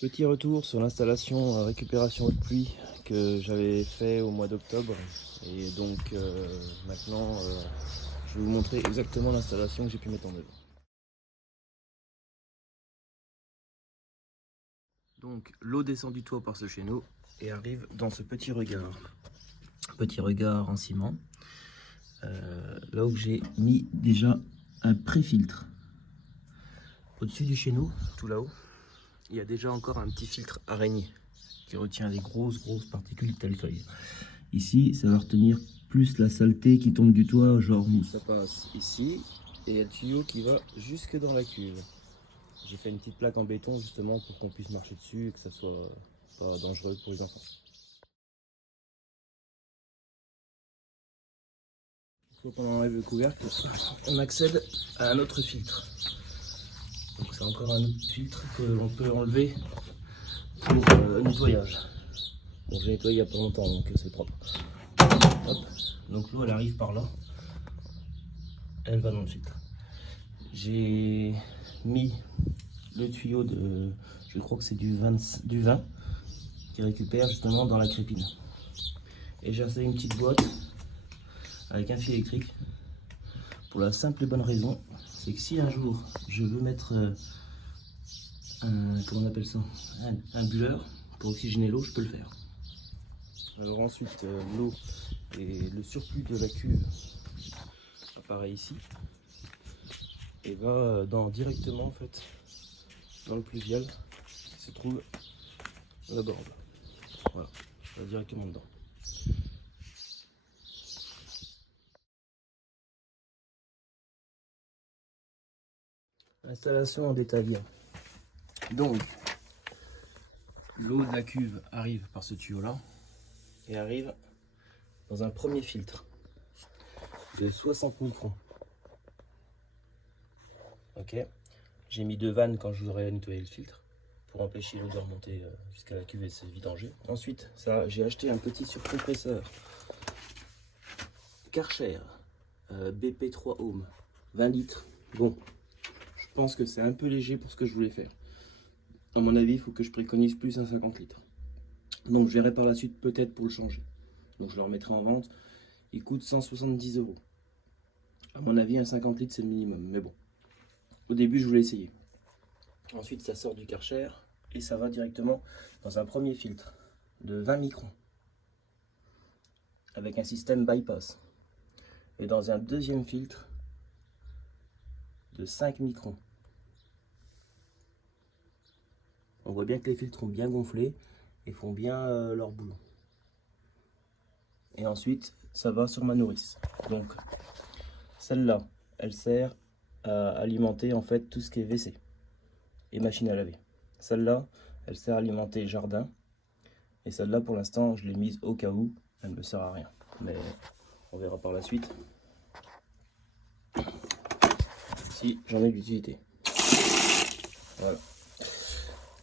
Petit retour sur l'installation récupération de pluie que j'avais fait au mois d'octobre. Et donc maintenant, je vais vous montrer exactement l'installation que j'ai pu mettre en œuvre. Donc l'eau descend du toit par ce chéneau et arrive dans ce petit regard. Petit regard en ciment. Là où j'ai mis déjà un pré-filtre. Au-dessus du chéneau, tout là-haut, il y a déjà encore un petit filtre araignée qui retient les grosses particules telle feuille. Ici, ça va retenir plus la saleté qui tombe du toit, genre mousse. Ça passe ici et il y a le tuyau qui va jusque dans la cuve. J'ai fait une petite plaque en béton justement pour qu'on puisse marcher dessus et que ça soit pas dangereux pour les enfants. Une fois qu'on enlève le couvercle, on accède à un autre filtre. Donc c'est encore un autre filtre que l'on peut enlever pour nettoyage. Bon, j'ai nettoyé il n'y a pas longtemps donc c'est propre. Hop. Donc l'eau elle arrive par là, elle va dans le filtre. J'ai mis le tuyau de, je crois que c'est du vin qui récupère justement dans la crépine. Et j'ai installé une petite boîte avec un fil électrique pour la simple et bonne raison, c'est que si un jour je veux mettre comment on appelle ça, un bulleur pour oxygéner l'eau, je peux le faire. Alors ensuite l'eau et le surplus de la cuve apparaît ici et va directement en fait dans le pluvial qui se trouve à la borne. Voilà, va directement dedans. Installation en détail. Donc l'eau de la cuve arrive par ce tuyau là et arrive dans un premier filtre de 60 microns. Ok, j'ai mis 2 vannes quand je voudrais nettoyer le filtre pour empêcher l'eau de remonter jusqu'à la cuve et se vidanger. Ensuite, ça, j'ai acheté un petit surcompresseur Karcher BP3 Ohm 20 litres. Bon, je pense que c'est un peu léger pour ce que je voulais faire. À mon avis, il faut que je préconise plus un 50 litres. Donc je verrai par la suite peut-être pour le changer. Donc je le remettrai en vente. Il coûte 170 €. À mon avis, un 50 litres c'est le minimum. Mais bon, au début je voulais essayer. Ensuite ça sort du Karcher et ça va directement dans un premier filtre de 20 microns avec un système bypass. Et dans un deuxième filtre de 5 microns. On voit bien que les filtres ont bien gonflé et font bien leur boulot. Et ensuite, ça va sur ma nourrice. Donc, celle-là, elle sert à alimenter en fait tout ce qui est WC et machine à laver. Celle-là, elle sert à alimenter jardin. Et celle-là, pour l'instant, je l'ai mise au cas où. Elle ne me sert à rien. Mais on verra par la suite si j'en ai d'utilité. Voilà.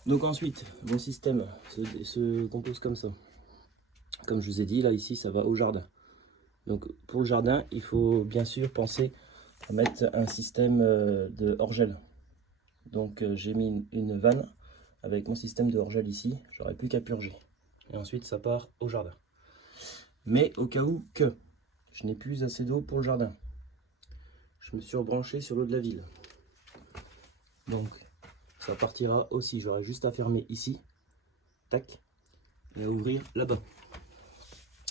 Donc ensuite, mon système se compose comme ça. Comme je vous ai dit, là, ici, ça va au jardin. Donc pour le jardin, il faut bien sûr penser à mettre un système de hors-gel. Donc j'ai mis une vanne avec mon système de hors-gel ici. J'aurais plus qu'à purger. Et ensuite, ça part au jardin. Mais au cas où que je n'ai plus assez d'eau pour le jardin, je me suis rebranché sur l'eau de la ville. Donc ça partira aussi. J'aurai juste à fermer ici. Tac. Et à ouvrir là-bas.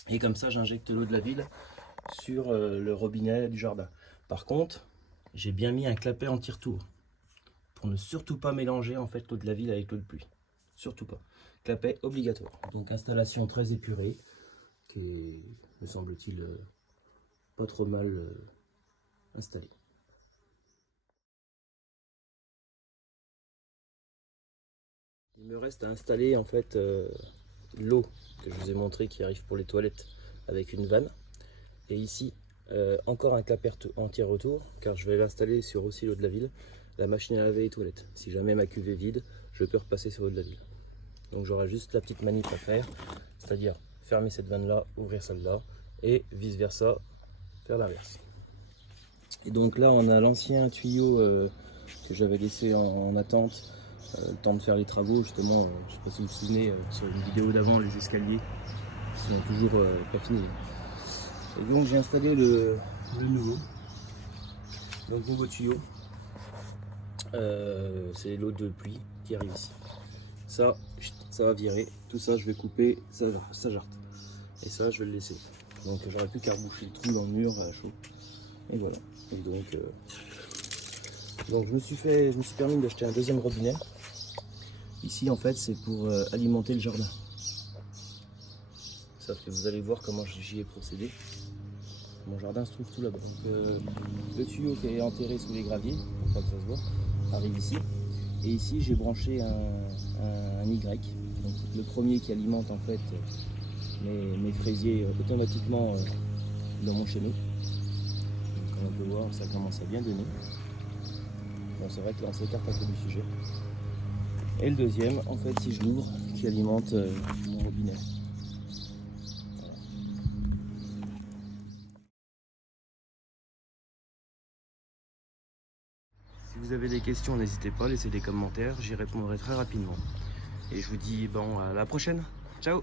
Et comme ça, j'injecte l'eau de la ville sur le robinet du jardin. Par contre, j'ai bien mis un clapet anti-retour pour ne surtout pas mélanger en fait l'eau de la ville avec l'eau de pluie. Surtout pas. Clapet obligatoire. Donc installation très épurée, qui est, me semble-t-il, pas trop mal installée. Il me reste à installer en fait l'eau que je vous ai montré qui arrive pour les toilettes avec une vanne. Et ici, encore un clapet anti-retour, car je vais l'installer sur aussi l'eau de la ville, la machine à laver et toilettes. Si jamais ma cuve est vide, je peux repasser sur l'eau de la ville. Donc j'aurai juste la petite manip à faire, c'est-à-dire fermer cette vanne là, ouvrir celle-là, et vice versa, faire l'inverse. Et donc là on a l'ancien tuyau que j'avais laissé en attente le temps de faire les travaux justement, je sais pas si vous vous souvenez, sur une vidéo d'avant, les escaliers qui sont toujours pas finis. Et donc j'ai installé le nouveau, donc nouveau tuyau, c'est l'eau de pluie qui arrive ici. Ça va virer, tout ça je vais couper, ça jarte. Et ça je vais le laisser. Donc j'aurais plus qu'à reboucher le trou dans le mur à chaud. Et voilà. Et donc je me suis permis d'acheter un deuxième robinet. Ici en fait c'est pour alimenter le jardin. Sauf que vous allez voir comment j'y ai procédé. Mon jardin se trouve tout là-bas. Le tuyau qui est enterré sous les graviers, pour pas que ça se voit, arrive ici. Et ici j'ai branché un Y. Donc, le premier qui alimente en fait mes fraisiers automatiquement dans mon chenot. Donc, comme on peut voir, ça commence à bien donner. Bon, c'est vrai que là on s'écarte un peu du sujet. Et le deuxième, en fait, si je l'ouvre, qui alimente mon robinet. Voilà. Si vous avez des questions, n'hésitez pas, laissez des commentaires, j'y répondrai très rapidement. Et je vous dis bon, à la prochaine. Ciao!